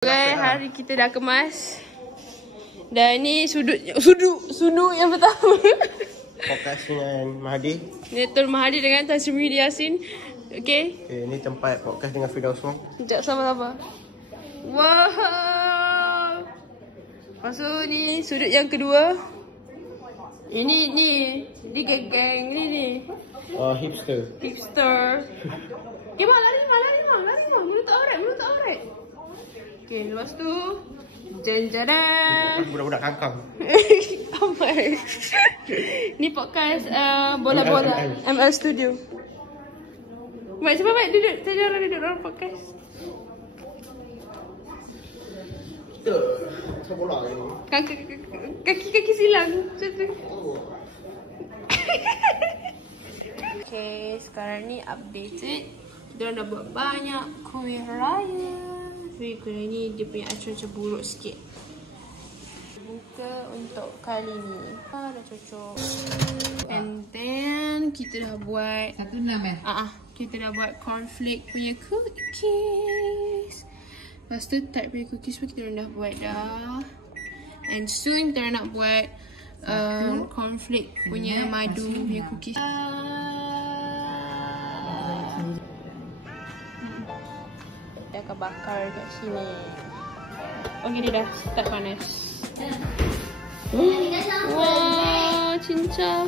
Okay, hari kita dah kemas. Dan ni sudut yang pertama. Podcast dengan Mahdi. Ni Tun Mahdi dengan Tan Sri Muhyiddin Yassin. Okay. Okay, ni tempat podcast dengan Firdaus Wong. Sekejap, sama-sama. Wow. Lepas tu ni sudut yang kedua. Ini ni geng-geng ni. Oh, hipster. Hipster. Okay, mak lari mak. Mulut tak aurat. Okay, lepas tu Jan-jaran. Budak-budak kangkang. Amai. Ni podcast bola-bola ML Studio. Baik, cuba baik duduk. Saya duduk dalam podcast. Kita bola ni. Kaki silang. Macam tu. Okay, sekarang ni updated. Kita dah buat banyak kuih raya. Kuih ni dia punya acuan buruk sikit. Buka untuk kali ni. Dah cocok. And then kita dah buat 16 kita dah buat cornflake punya cookies. Lepas tu tart punya cookies pun kita dah buat dah. And soon kita nak buat cornflake punya madu punya cookies. Dia akan bakar kat sini. Okay, dia dah start panas. Wow, cincang.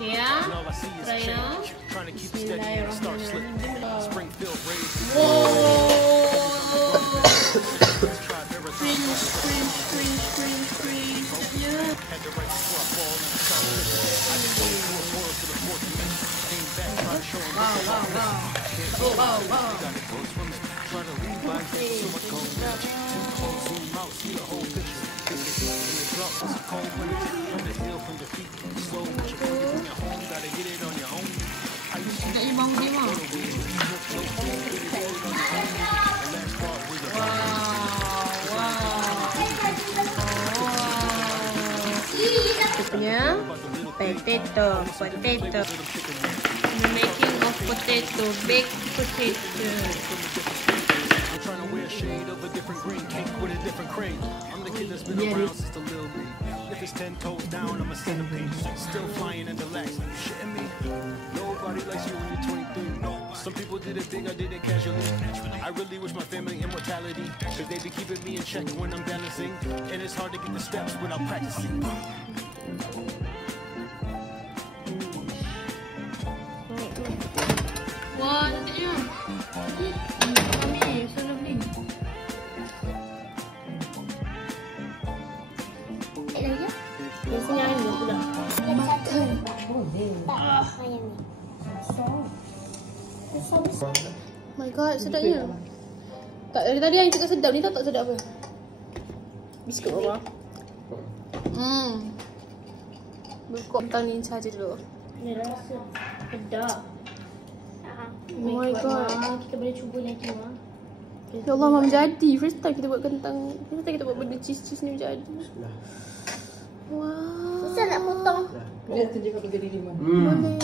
Okay ya. Raya. Bismillahirrahmanirrahim. Nak bau dia mah. Punya potato. The making of potato, baked potato. I'm the kid that's been around since the little league. If it's 10 toes down, I'm a centipede. Still flying in the Lex. Shitting me? Nobody likes you when you're 23. No. Some people did it big, I did it casually. I really wish my family immortality, cause they be keeping me in check when I'm balancing. And it's hard to get the steps without practicing. Wah, cantiknya. Mami, so lovely. Lagi ya? Biasanya ni pula. Makan. Ayam ni. My god, sedapnya. Tak, dari tadi yang cakap sedap ni tak sedap apa. Biskut apa? Buka tentang ni saja dulu. Ni rasa pedas. Oh my god. Kita boleh cuba lagi mah. Ya Allah, Mam jadi. First time kita buat kentang. First time kita buat benda cheese ni jadi. Wow. Susah nak potong. Dia tunjuk kat diri dia. Boleh.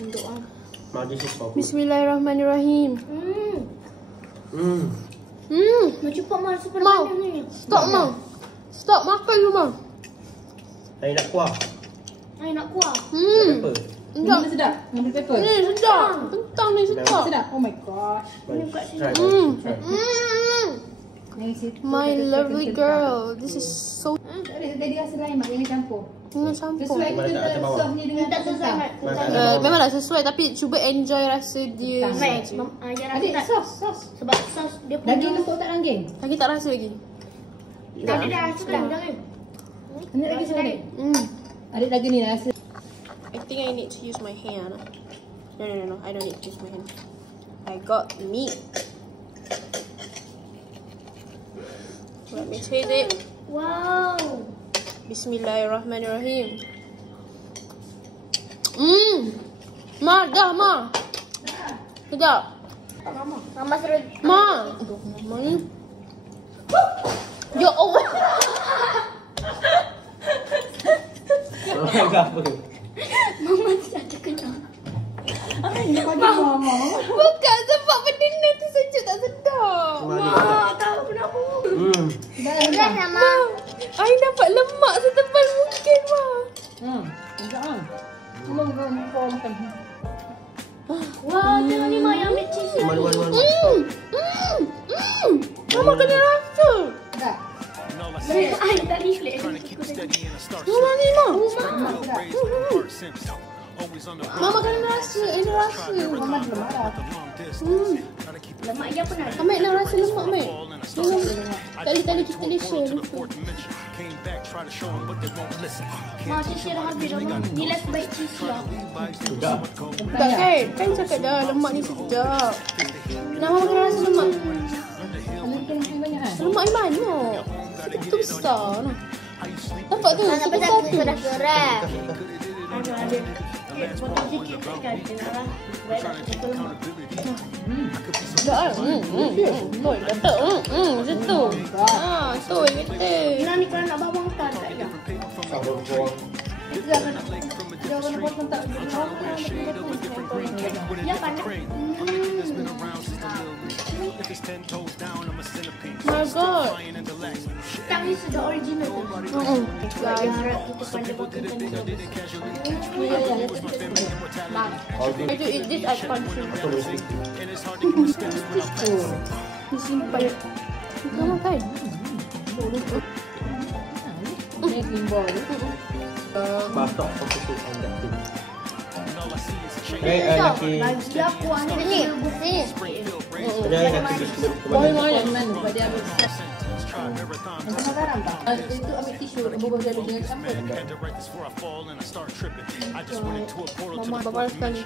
Untuk Mahdi sikap. Bismillahirrahmanirrahim. Macam Pak Mar super Mau. panas ni. Stop, Mam. Stop makan dulu, Mam. Saya nak kuah. Ay nak kuah. Apa? Sedap. Mana sedap? Mana pepper? Ni sedap. Kentang ni sedap. Sedap. Oh my gosh. Try. My lovely girl. This is so... Tak ada, tadi rasa lain mak, jangan campur. Jangan campur. Sesuai kita sos ni dengan Tak susah kentang. mat. Memanglah sesuai tapi cuba enjoy rasa dia. Mat, ayah rasa Adik, tak. sos. Sebab sos dia punya. Daging lembut tak rangging? Lagi tak rasa lagi. Adik dah rasa dah. Jangan. Adik lagi sekali. Adik lagi ni rasa. I think I need to use my hand. No. I don't need to use my hand. I got meat. Let me taste it. Wow. Bismillahirrahmanirrahim. Ma, dah, Ma. Sedap. Mama seru. Ma. Ma ni. Ya Allah. Apa? Mama tidak ada kena. Apa yang dia bagi mama? Bukan sebab benda tu saja. Dah sama. Ai dapat lemak setebal mungkin, Wah. Enggak ah. Cuma kau makan. Wah, tengok ni Mak yang ambil cheese. Mana. Mama kena rasa. Tak. Ai, tak reflect. Mama ni, Mak. Mama kena rasa. Ini rasa. Mama belum marah. Lemak dia pun ada. Amek nak rasa lemak, Mek. Tali-tali kita ni share. Mak, cheese dah habis dah, Mak. Ni last bite cheese lah. Sudah. Tak kan? Kan cakap dah lemak ni sedap. Nak Mama kena rasa lemak. Mungkin banyak kan? Lemak ni banyak. Itu besar. Nampak tu? Tak Cukup apa, satu. sudah gerak. Ada. Potong sikit kan. Sedap lah. Boy, dapat. Macam tu. Tu yang kata. Ina ni kalau nak bawa makan tak payah. Dia kena potong tak. Ya pandai. My God. Tak ni sudah original tu. Yang harap kita pandai potong ni. I do eat this at country. Simpan. Kau makan. Ini simbol. Batok fokus on that thing. Laki. Bagi aku ni ni. Ada laki biskut. Boleh mana sebab dia ambil sama garam tak? Itu ambil tisu, bubur dia dengan apa? Mama bapak sekali.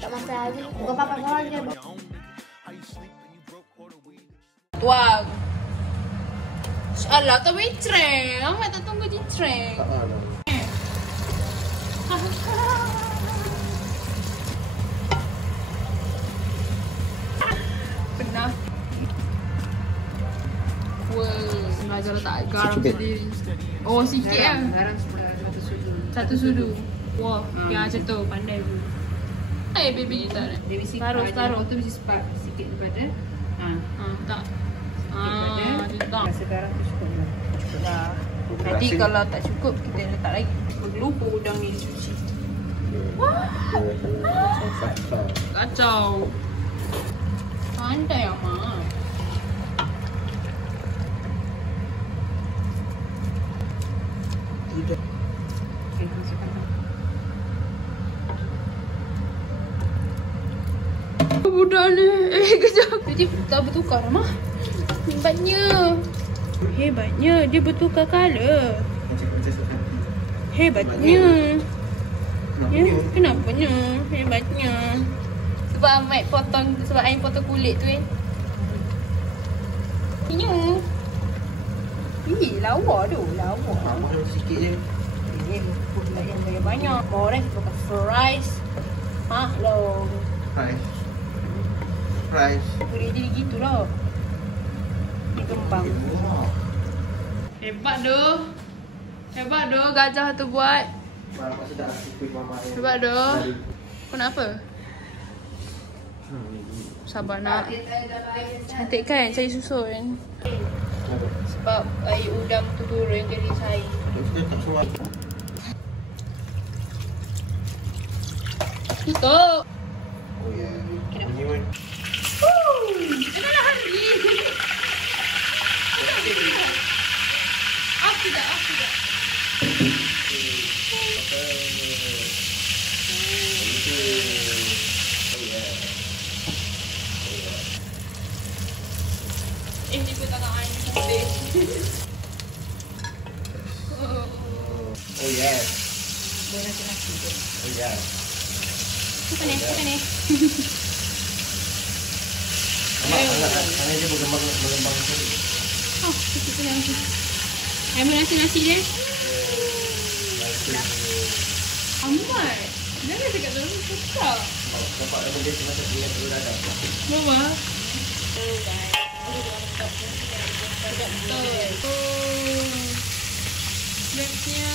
Tak masalah lagi. Bukan papa kau aja. Tuang. Alah, tak boleh trend. Amat tak tunggu di trend. Pernah. Wah, sengaja letak garam sendiri. Oh, sikit lah. Garam Satu sudu. Wah, yang macam tu. Pandai tu. Hai, baby kita. Dia mesti Taruh. tu mesti sepak sikit daripada. Tak. Tak. Sekarang tu cukup dah. Cukup dah. Nanti kalau tak cukup, kita letak lagi. Lupa udang ni dicuci. Kacau. Pandai Mak. Okay, masukkan. Budak ni. Kejap. Jadi tak bertukar Mak. Hebatnya. Dia bertukar color. Hebatnya. Ya, kenapanya? Hebatnya. Sebab Amat potong, sebab Ain potong kulit tu kan. Ini. Ih, lawa tu. Lawa. Sikit je. Ini banyak. Goreng pakai fries. Maklum. Price. Kulit jadi gitu lah. Dia kembang. Hebat doh gajah tu buat. Masih dah ikut mama. Hebat doh. Kenapa? Sabar nak. Cantik kan cari susun. Sebab air udang tu turun jadi cair. Kita tak semua. Tutup. Oh ya. Ini pun. Dah habis. Off tidak. Ini pun tak nak air putih. Oh yes. Boleh nasi. Oh yes. Apa ni? Karena dia berkembang tu. Oh, kita yang tu. Ambil nasi dia. Amat. Jangan cakap dalam susah. Dapat apa dia cuma dia tu dah ada. Mama. Sedapnya.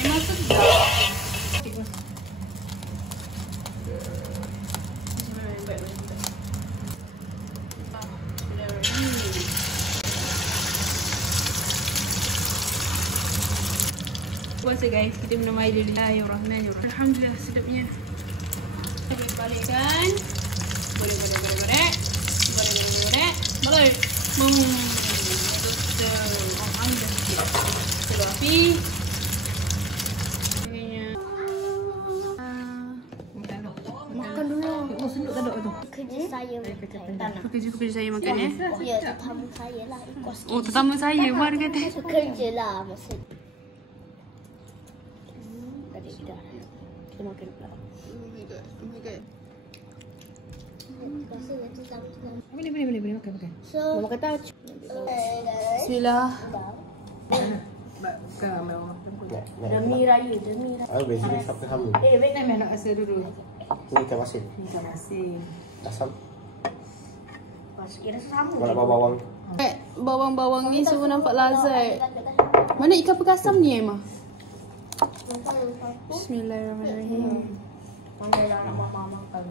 Memang sedap. Puasa guys, kita minum air dulu. Bismillahirrahmanirrahim. Alhamdulillah sedapnya. Kita balikkan. Boleh. Balik. Alhamdulillah. Telur api. Makan dulu. Oh, senduk tak ada tu. Kerja saya makan tanah. Kerja saya makan ya. Ya, tetamu saya lah. Ikut Oh, tetamu saya Wan kata. kerja lah maksud. Tadi dah. Kita makan pula. Oh my god. Rasa nanti sama-sama. Boleh makan. So, Mama kata Bismillah. bukan memang. demi raya. Ah, biasanya sampai kamu. Wait, nak rasa dulu. Ini ikan masin. Ikan masin. Asam. Pas kira sama. Mana bawang. Bawang-bawang ni semua nampak lazat. Mana ikan perkasam ni Emma? Bismillahirrahmanirrahim. Pandai lah nak mama makan.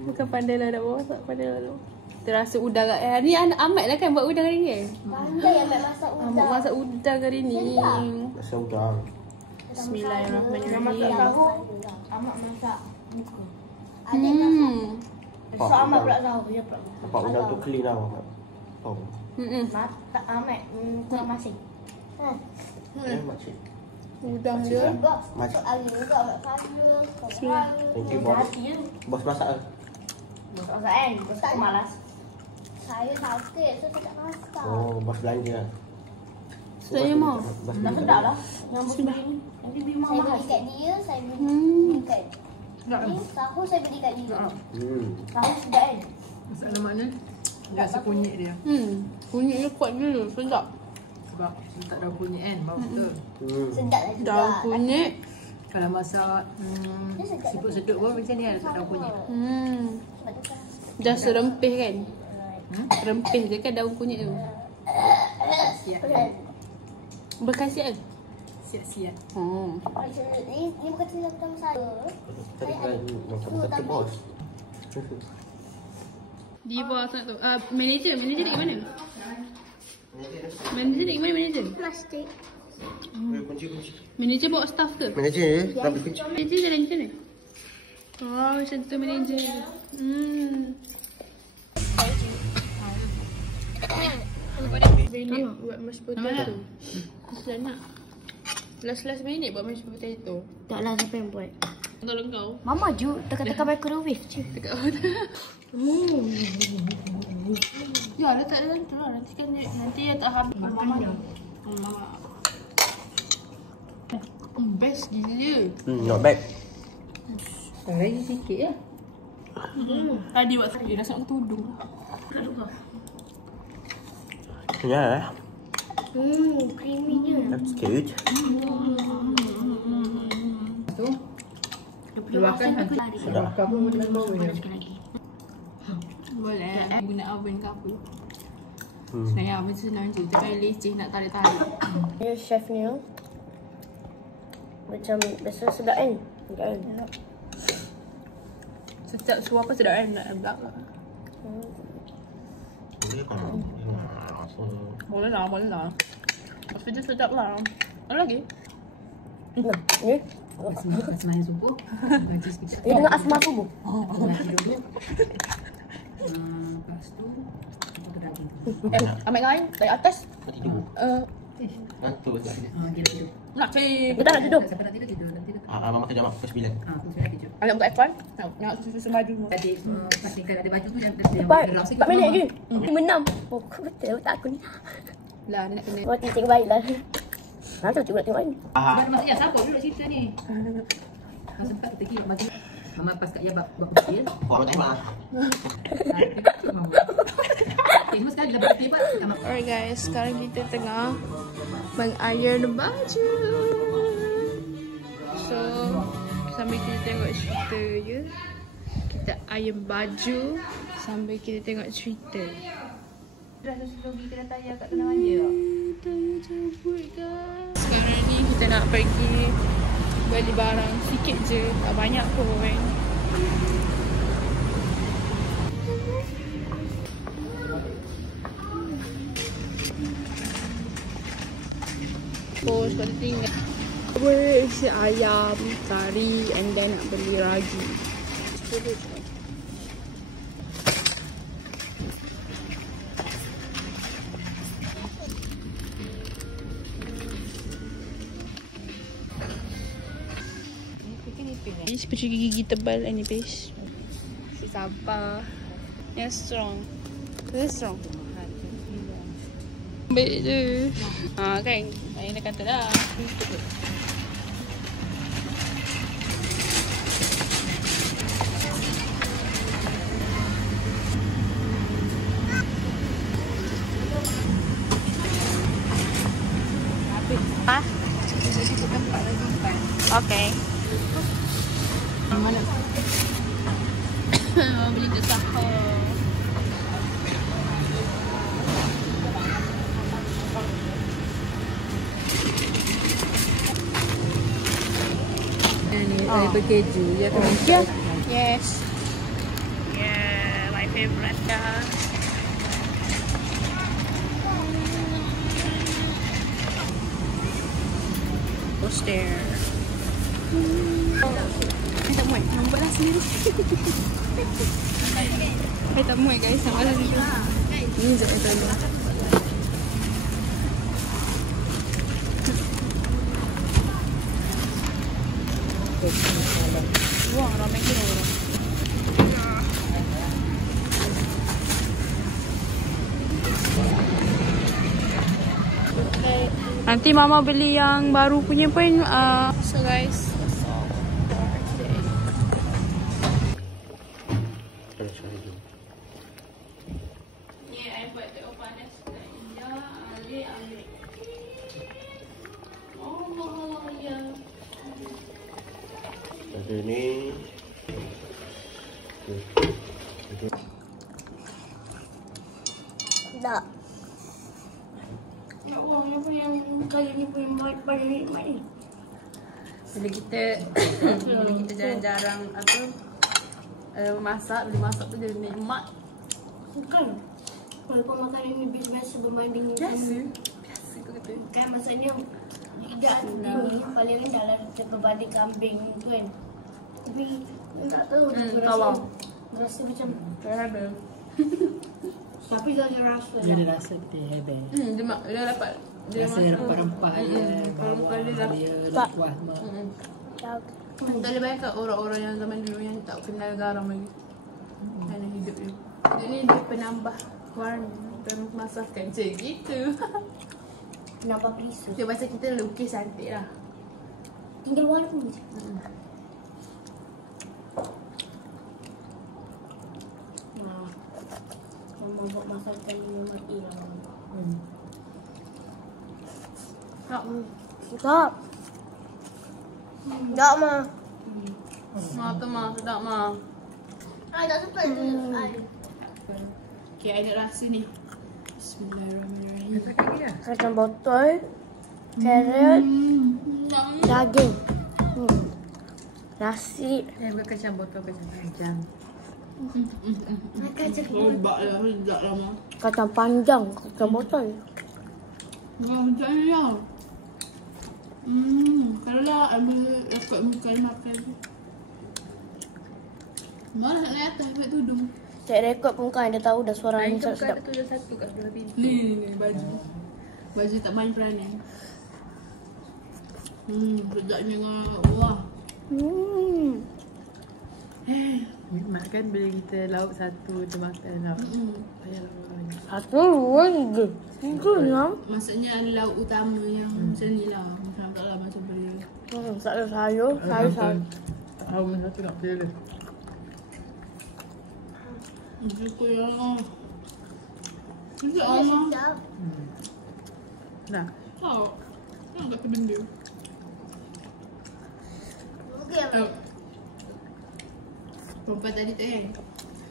Bukan pandai lah nak masak, pandai lah nak. Terasa udang kat ni anak Ahmad lah kan buat udang hari ni. Pandai ambil masak udang. Ahmad masak udang hari ni. Rasa udang. Bismillahirrahmanirrahim. Tahu. Amak masak muka. Nampak So amak udang. pula tahu dia pula. Nampak udang tu clean tau. Oh. Tak amat kurang masing. Makcik. Udang dia. Juga Macam- masuk angin juga buat kaya. Thank you, bos. Hati je. Bos masak ke? Masak kan? Bos tak malas. Saya sakit, so saya tak masak. Oh, bos belanja lah. Saya mau. Bos Dah belanja. sedap lah. Yang bos beli ni. Nanti beli mama. Saya beli kat dia, saya beli kat ni. Sahur saya beli kat dia. Sahur sedap kan? Masalah makna rasa kunyit dia. Kunyit dia kuat gila, sedap. Sebab tak daun kunyit kan, bau betul. Sedap lah juga. Daun kunyit. Kalau masak siput sedut pun macam ni kan, tak daun kunyit. Dah serempih kan? Rempih je kan daun kunyit tu. Siap. Berkhasiat kan? Siap-siap. Ni bukan cerita tentang saya. Tadi kan makan bos. Di bawah sana tu. Manager dekat mana? Manager dekat mana manager? Plastik. Kunci. Manager bawa staff ke? Manager ya? Ambil kunci. Manager jalan macam mana? Oh, macam tu manager. Minit buat mashed potato. Dah nak. Last minit buat mashed potato. Taklah siapa yang buat. Tolong kau. Mama ju tekan-tekan microwave je. Dekat bawah tu. Ya, letak dalam tu lah. Nanti kan nanti dia tak habis. Mama dia. Best gila. Not bad. Lagi sikit ya. Tadi buat tadi dah nak tudung. Yeah, Creamy-nya. that's good. Tu. Dia makan nanti. Dia makan pun dengan bau dia. Boleh. Guna oven ke apa. Sebenarnya oven tu senang je. Tapi leceh nak tarik-tarik. Dia chef ni macam biasa sedap kan? Kan? Setiap suap apa sedap kan? Nak belak lah. Boleh kan? Boleh lah. Lepas tu sedap lah. Ada lagi? Nah, ni. Semain subuh. Gaji sekejap. Dia dengan asma subuh. Gaji dulu. Lepas tu kita daging. Ambil kain dari atas. Tidur. Ngantuk. Dia tidur. Nak cik. Dia tak nak duduk. Siapa nak tidur tidur nanti dah. Mama kerja mak pukul 9. Aku sudah tidur. Ambil buka aircon. Nak susu baju. Tadi pastikan ada baju tu yang 4 minit je. 5-6. Oh, betul tak aku ni. Lah, dia nak kena. Oh, cik baik lah. Nanti cik nak tengok ni. Baru masuk ya siapa dulu cerita ni. Masa sempat kita pergi baju. Mama pas kat ya buat kecil. Buat tak mak. Mama. Tengok sekali dapat tiba. Alright guys, sekarang kita tengah meng-iron baju. So, sambil kita tengok cerita je, kita iron baju sambil kita tengok cerita. Dah sesuatu kena tayar kat tengah je. Tayar cabut guys. Sekarang ni kita nak pergi beli barang sikit je, tak banyak pun. Oh, sebab tinggal isi ayam, kari and then nak beli ragi. Ini seperti gigi tebal ni base. Si sabar. Yang strong. Very strong. Baik je. Ha kan. Yang dah kata dah. Ah. Okay. Mana? Beli tu sahur. Ini berkeju. Ya kan? Yes. Yeah, my favorite guys. What's there? Tak muat, nampak lah sendiri. Tak muat guys, nampak lah sendiri. Ini je kata ni. Wah, ramai kira orang. Nanti mama beli yang baru punya pun. So guys, ini Tak. Ya Allah, apa yang kali ni pun pada nikmat ni. Bila kita jarang-jarang apa masak, bila masak tu jadi nikmat. Bukan. Walaupun makanan ni biasa berbanding Biasa kau kata. kan maksudnya tidak ni paling rendah lah berbanding kambing tu kan. Tapi tak tahu tu rasa macam Ada. tapi dia ada rasa. Dia ada rasa dia hebat. Dia dapat Rasa rempah-rempah dia. Rempah dia dah. Dia kuah mak. Tak boleh bayangkan orang-orang yang zaman dulu yang tak kenal garam lagi. Mana hidup dia. Ini dia penambah warna dan masakan macam gitu. Nampak perisau. Dia macam kita lukis cantik lah. Tinggal warna je. Mama buat masakan ni mati lah. Tak. Tak. Tak mah. Tu mah, sedap mah. Tak sempat tu. Okay, I nak rasa ni. Bismillahirrahmanirrahim. Kacang botol, carrot, daging. Nasi. Bukan kacang botol, kacang panjang. Kacang lah, sedap lah mah. kacang panjang, kacang botol. Bukan macam ni lah. Kalau lah ambil dapat muka makan tu. Malah nak naik atas buat tudung. Cik rekod pun kan dia tahu dah suara ni sedap. Tu dah satu kat sebelah pintu. Ni baju. Baju tak main peranan. Sedapnya dengan wah. Nikmat kan bila kita lauk satu je makan lah. Payahlah orang. Satu, dua, tiga. Tiga, enam. Maksudnya lauk utama yang macam ni lah. Macam tak lah macam beli. Tak ada sayur, sayur. Tak tahu mana satu nak pilih. Syukur ya Allah. Untuk Allah. Sedap. Nah, Tahu. Tahu kata benda. Okey apa? Perempuan tadi tu kan.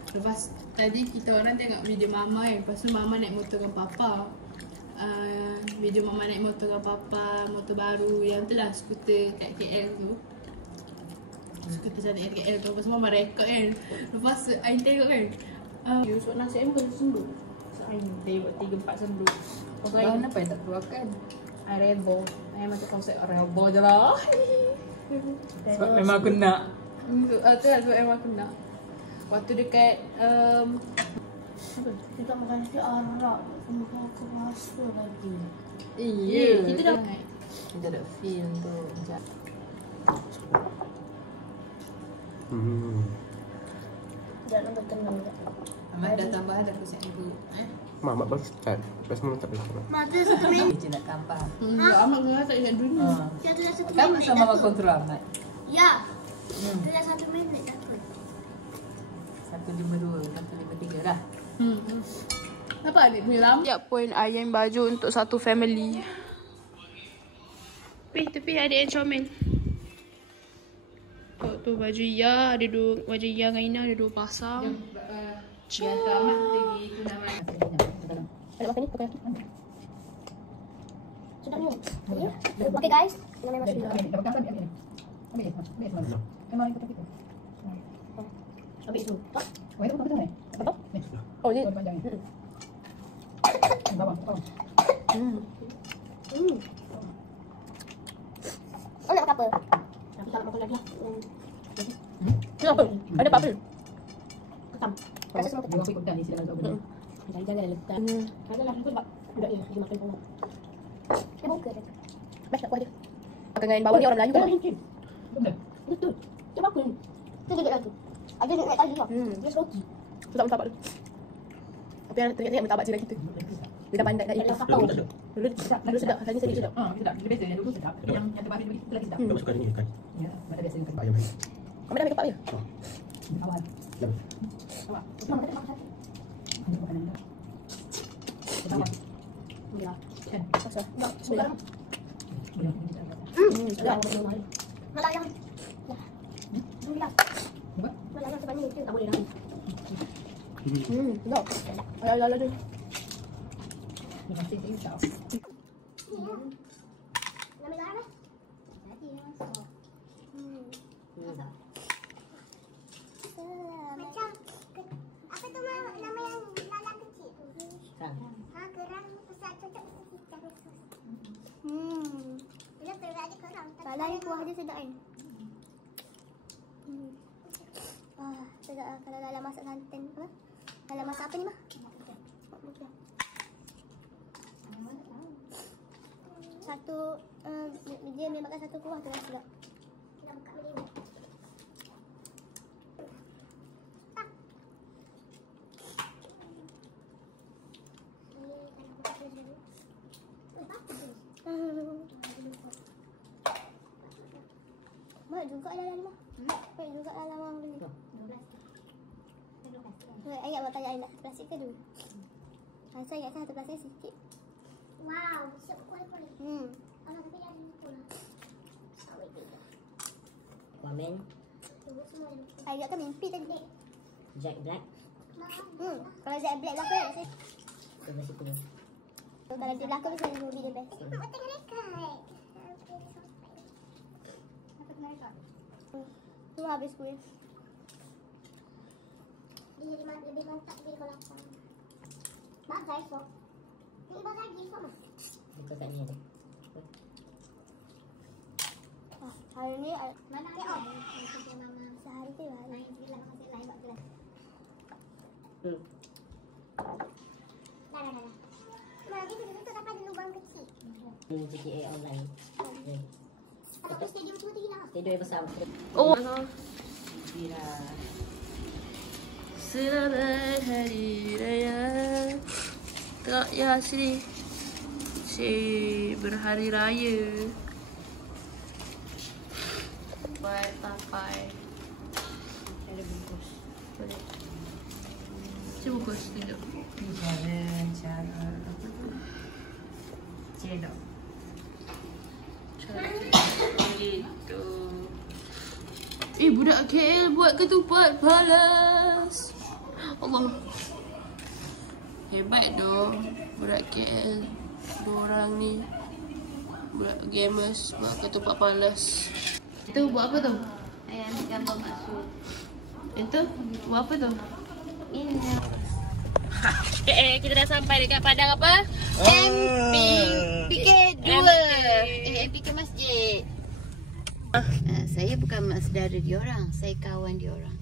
Lepas tadi kita orang tengok video mama kan. Lepas tu mama naik motor dengan papa. Video mama naik motor dengan papa, motor baru yang tu lah, skuter kat KL tu. Skuter cantik kat KL tu. Lepas tu mama rekod kan. Lepas tu Ain tengok kan. Yusuf nasi Ain bukan sembeluk. So Ain tengok 3-4 sembeluk. bahan apa yang tak keluarkan? Ain rebo. Ain macam konsep rebo je lah. Sebab memang aku nak. Tu lah sebab memang aku nak. Waktu dekat Kita makan nasi Arab. Makan aku rasa lagi. Iya. kita dah Kita ada feel tu. Sekejap. Dah nak bertenang tak? Ahmad dah tambahan dah kesiap ibu. Mak baru start. Lepas semua tak boleh. Mata satu minit. Dia nak kampar. amat kena tak ingat dulu. Satu dah 1 Kan minit. sama Mama kontrol Ahmad. Ya. Satu dah 1 minit takut. 152, 153 dah. Apa adik punya lama? Setiap point ayam baju untuk satu family. Tepi adik yang comel. Oh, tu baju Iya, ada dua baju Iya dengan Ina ada 2 pasang. Biasa Ahmad pergi kunaman. Nak makan ni? Pakai lagi. Sedapnya. Okay guys. Kita main masuk dulu. Ambil itu. Oh, ni. Oh, nak makan apa? Nak makan lagi lah. Kenapa? Ada apa? Ketam. Rasa semua ketam. Jangan letak. Adalah aku sebab budak dia makan semua. Dia buka dia. Best nak kuah dia. Makan dengan bawang ni orang Melayu kan? Betul. Cuba aku ni. Tu juga lagi. Ada nak naik tadi lah. Dia roti. Sedap mentabak tu. Tapi yang teringat mentabak jiran kita. Dia dah pandai nak eat. Dulu sedap. Rasanya sedap sedap. Sedap. Dia biasa yang dulu sedap. Yang terbaru ni lagi sedap. Dia suka ni kan. Ya, macam biasa ni. Ayam. Kamu dah ambil kepak dia? Awal. Awak. Mama kata makan. Ada makanan dah. Awak. Ya. Kan. Pasal. Bismillah. Sedap. Malah yang. Alhamdulillah. Malah yang sebab ni kita tak boleh dah. No. Alah tu. Terima kasih insya. Nama garam eh? Tadi masuk. Masuk. Macam apa tu nama yang lala kecil tu? Kerang besar cocok kita besar. Bila terjadi kerang. Lala ni kuah dia sedap kan? Sedap lah kalau lala masak santan apa? Lala masak apa ni mah? Satu dia makan satu kuah tu sedap. Kita buka beli. Mak juga lah lama. Mak juga lah lama beli. 12. Ayat buat tanya nak plastik ke dulu? Saya ingat satu plastik sikit. Wow, besar kuali-kuali. Kalau tapi yang ni pun. Awet dia. Wamen, Ayat kan mimpi tadi. Jack Black, Kalau Jack Black lah kan saya. coba situ dulu. Kalau dia belakang mesti ada movie dia best. Tengah dekat. Tu habis kuih. Dia lebih mantap dari kalau lapar. Bagai sok. Ini bagai sok mah. Itu kat ni ada. Hari ni mana ada om? Sehari tu lah. Lain bilang masih lain buat kelas. Dah. Lagi tu dapat ada lubang kecil. GTA online. Atau stadium semua tu hilang. Stadium yang besar. Oh. Gila. Selamat Hari Raya. Tengok ya sini. Si berhari raya. Buat tapai. Ada bungkus. Boleh. Cuba post dulu. Cara cedok. Gitu. Budak KL buat ketupat palas. Allah. Hebat dong budak KL. Diorang ni budak gamers buat ketupat palas. Itu buat apa tu? Ayah ambil gambar masuk. Itu buat apa tu? Ini. Kita dah sampai dekat padang apa? Camping PK2. PK masjid. Saya bukan mak saudara diorang, saya kawan diorang.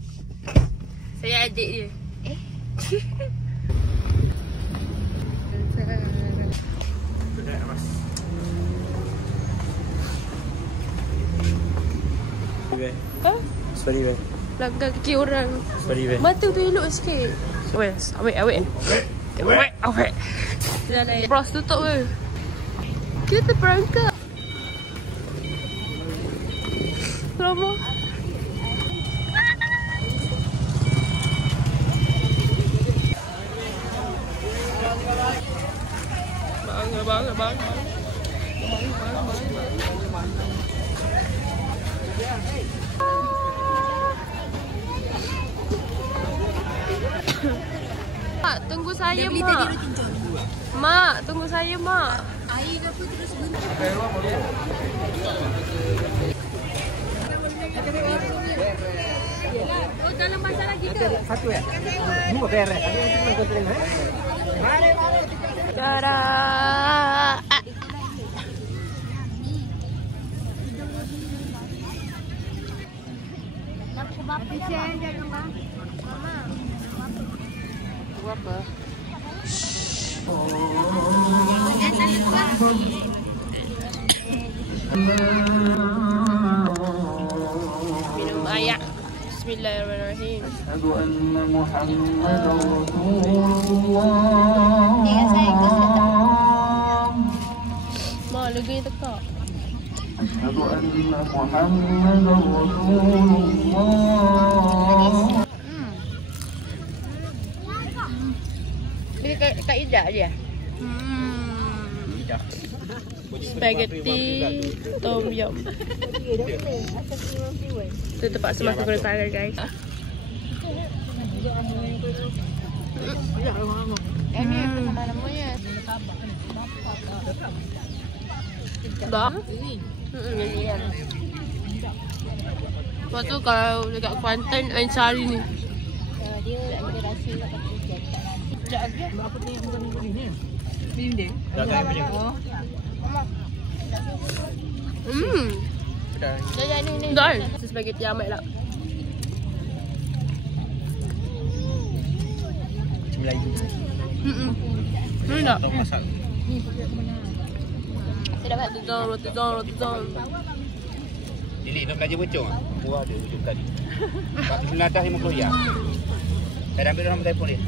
Saya adik dia. Sorry, weh. Langgar kaki orang. Sorry, weh. Mata tu elok sikit. Wes, awet. Bros tutup ke? Kita terperangkap. Lama. Bang. Mak, tunggu saya, Mak. Mak, tunggu saya, Mak. Air ke apa terus bunyi. Oh, dalam masalah kita. Satu ya? Dua beres. Ada yang cuma kau terima. Mari. Tada. Apa? Minum air. Bismillahirrahmanirrahim. Asyhadu anna Muhammadar Rasulullah. Ma, lagu ni tekak. Asyhadu anna Muhammadar Rasulullah. Bila kat Ida dia. Spaghetti tom yum. Itu terpaksa makan gula tangan, guys. Ini nama-namanya. Tak? Lepas tu kalau dekat Kuantan, Ansari ni. Dia ada rasa Dah. Spaghetti amat lah. Macam Melayu. Ni tak? Atau masak. Saya dapat roti jong. Dilik nak belajar bocong ah? Murah dia hujung tadi. Kat sebelah atas RM50. Saya dah ambil nombor telefon dia.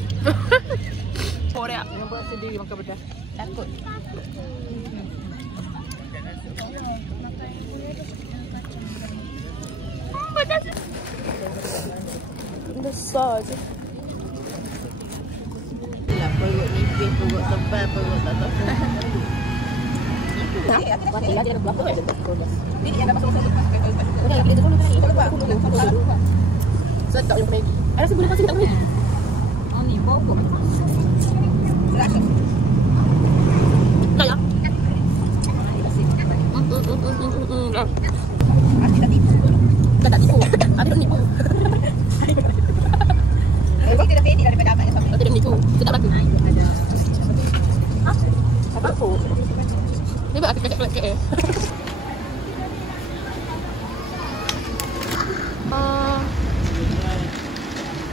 Korea. Jangan buat sendiri makan pedas. takut. Panas. Besar je. Perut nipis, perut tebal, perut tak tahu. Tinggal dia ada berapa kan? Ini yang dah masuk-masuk. Okey, kita tolong tadi. Tolong Pak. Saya tak boleh pergi. Ada sebelum pasal tak boleh. Oh ni bau. Rasa. Tak ya? Tak tipu. Ada nipu. Kalau kita dah pedi daripada abang sampai. Ada nipu. Tidak berlaku. Apa tu? Ni buat aku kelak-kelak eh.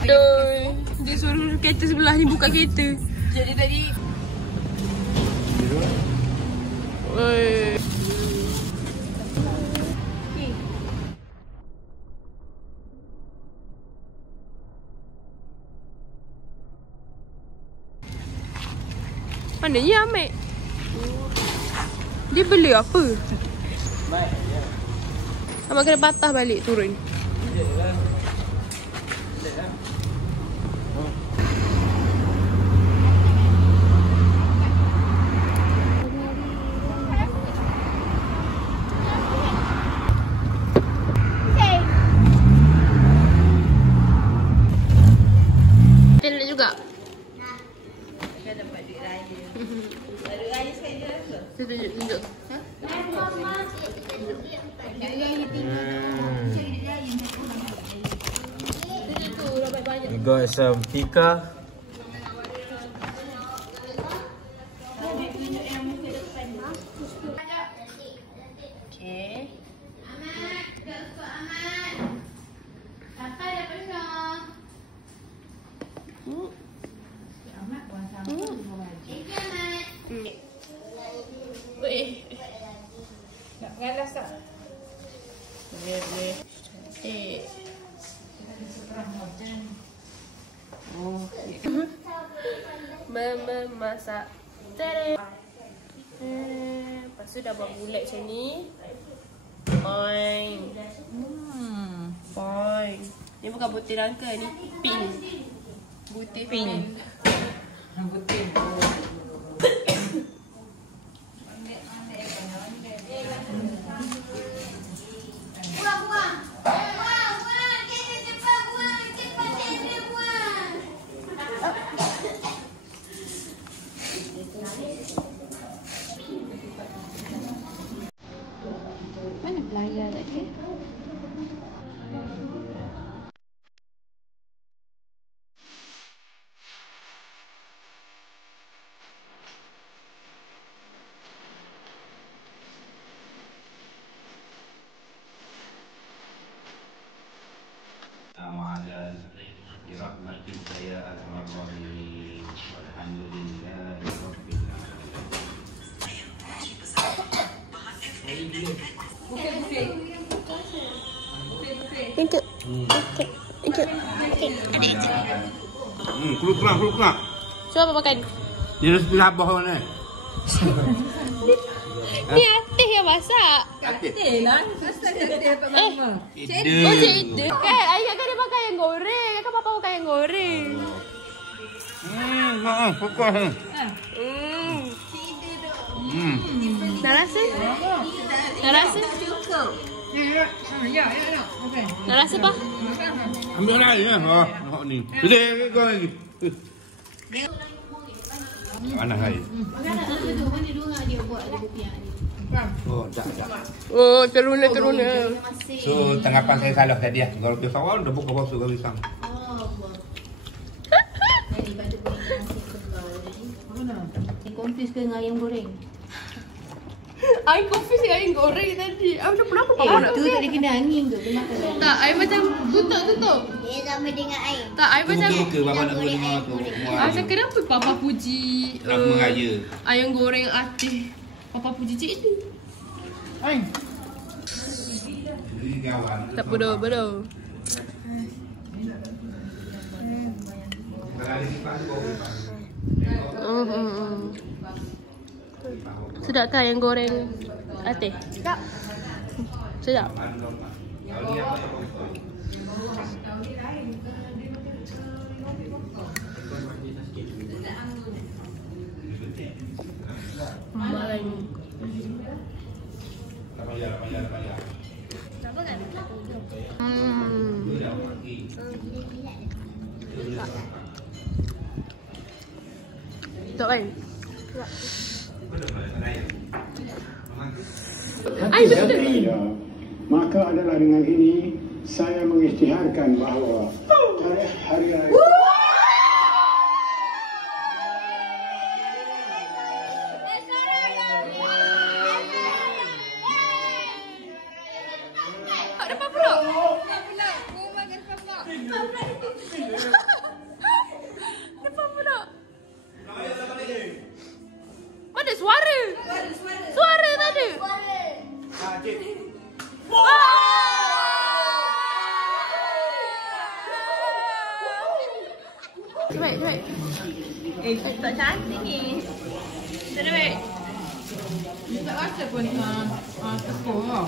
Aduh, dia suruh kereta sebelah ni buka kereta. Jadi tadi Oi. Mana ni ambil? Dia beli apa? Abang kena patah balik turun. Tunjuk. We got some tikka. Okay. Nak mengalas tak? Boleh. Memasak. Lepas tu dah buat bulat macam ni. Fine. Fine. Ni bukan butir nangka, ni pink. Butir pink. Butir. Mana belayar tadi? Keluar. Cuba apa makan? Ni resipi Abah mana? Ni Atih yang masak. Betul lah. Asal dia dapat mama. Oh, Cik Ida. Kan, ayah kan dia makan yang goreng. Kan papa makan yang goreng. Fokus. Dah rasa? Dah rasa? Ya. Okey. Dah rasa, Pak? Ambil lagi ya. Oh ni. Boleh kau lagi. Mana hai? Oh, tak. Oh, teruna. So, tanggapan saya salah tadi ya. Kalau ke sawal dah buka basuh kali sang. Confuse ke dengan ayam goreng? I confuse dengan ayam goreng tadi. I macam kenapa papa nak Tu tak ada kena angin tu. Dia makan lagi. tak, I macam tutup. Dia sama dengan air. Tak, I macam Okey ke bapa nak terima tu? I macam kenapa papa puji Rahma raya. ayam goreng Atih. Papa puji Cik Ida. Tak bodoh. Sedap tak ayam goreng Atih? Sedap. Tak kan? Maka adalah dengan ini saya mengisytiharkan bahawa tarikh hari raya Mana suara? Suara tadi. Cepat. Tak cantik ni. Cepat. Tak rasa pun tekuk.